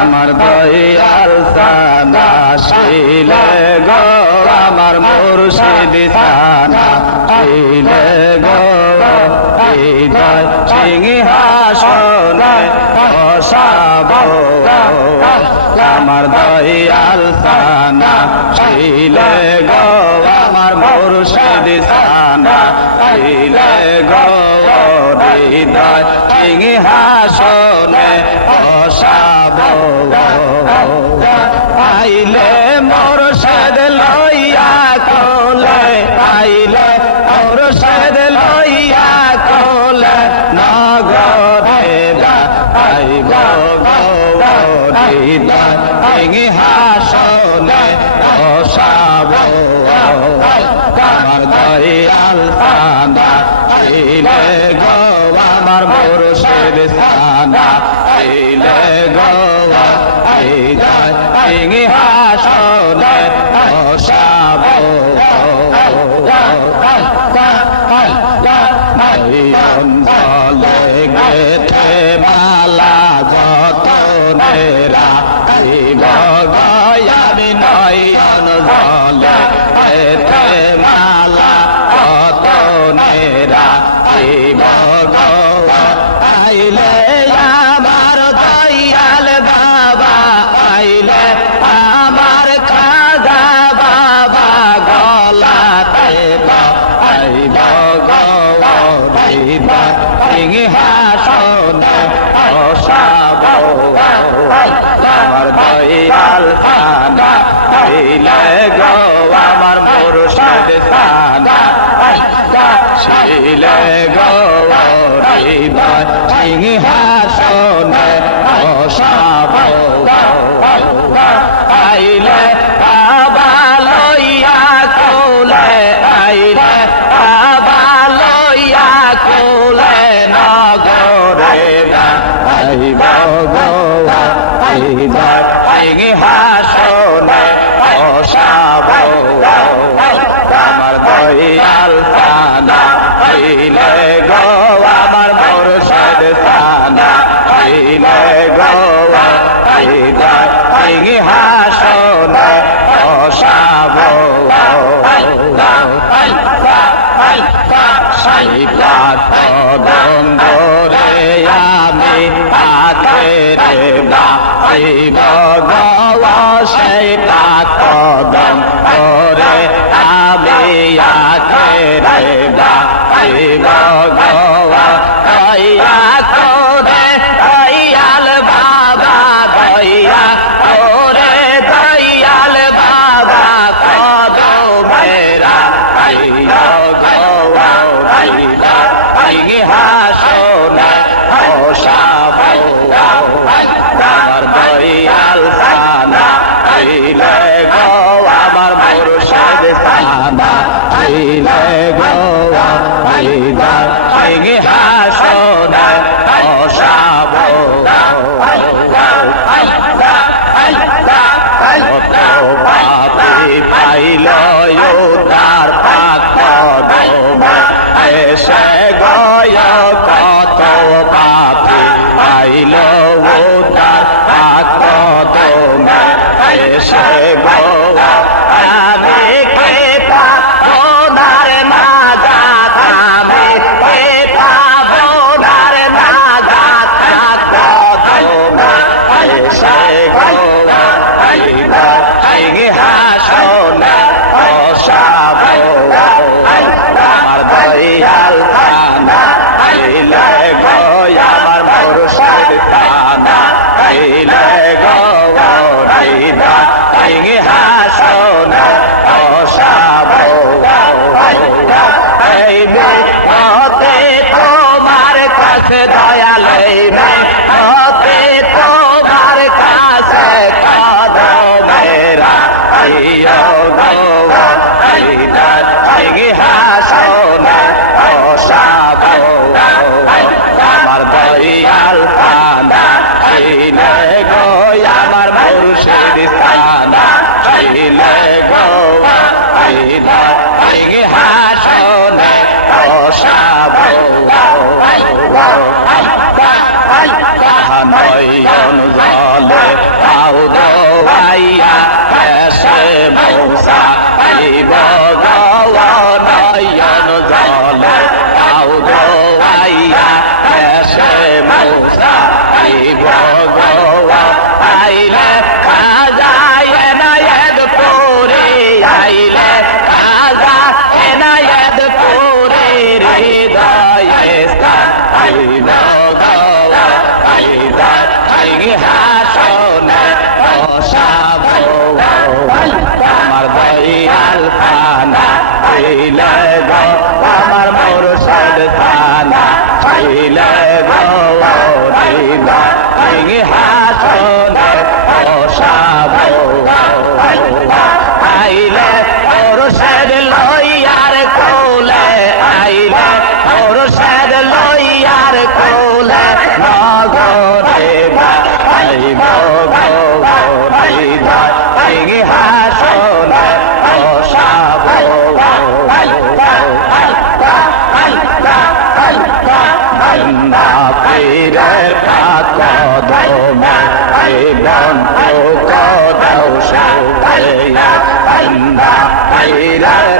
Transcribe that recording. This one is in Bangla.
আমার দয়াল সানা শিলে গো আমার মুর্শিদ সানা শিলে গো হৃদয় সিংহাসনে বসাবো আমার দয়াল সানা শিলে গো আমার মুর্শিদ সানা শিলে গো হৃদয় সিংহাসনে বসাবো আইলে মুর্শিদ লইয়া কোলে আইলে মুর্শিদ লইয়া কোলে নগরে আইব হৃদয় সিংহাসনে বসাবো আমার দয়াল সানা শিলে গো আমার মুর্শিদ সানা শিলে গো হৃদয় সিংহাসনে বসাবো অঞ্চলে গেথে মালা যতনেরা শিব গয়ামি নয়ন জলে গেথে মালা যতনেরা শিব আইলে আমার দয়াল বাবা আইলে আমার খাজা বাবা গলাতে আইব সিংহাসনে বসাবো আমার দয়াল সানা শিলে গো আমার মুর্শিদ সানা শিলে গো হৃদয় সিংহাসনে বসাবো আইলে বাবা লইয়া কোলে আইলে বাবা লইয়া কোলে নগরে আইব গো হৃদয় সিংহাসনে বসাবো আমার দয়াল সানা শিলে গো আমার মুর্শিদ সানা শিলে গো হৃদয় সিংহাসনে বসাবো কদম ধরে আমি আখেরে বাঁচিব গো সেটা কদম ধরে আমি আখেরে বাঁচিব গো দয়া করে দয়াল বাবা দয়া করে দয়াল বাবা কদমেরা সিংহাসনে বসাবো আমার দয়াল সানা শিলে গো আমার মুর্শিদ সানা শিলে গো হৃদয় সিংহাসনে বসাবো কত পাপী পাইল তার পাক কদমে এসে গয় কত পাপী পাইল তার পাক কদমে এসে গো আমি কে পাবনার নাজাত আমি কে পাবনার নাজাত কদমে এসে গো সিংহাসনে বসাবো আমার দয়াল সানা হাসনে বসাবো আইলে মুর্শিদ লইয়ার কোলে আইলে মুর্শিদ লইয়ার কোলে নগরে গাইব গৌরী হাসনে বসাবো পীরের কদমে জীবন কদৌ সৌয়া পীরের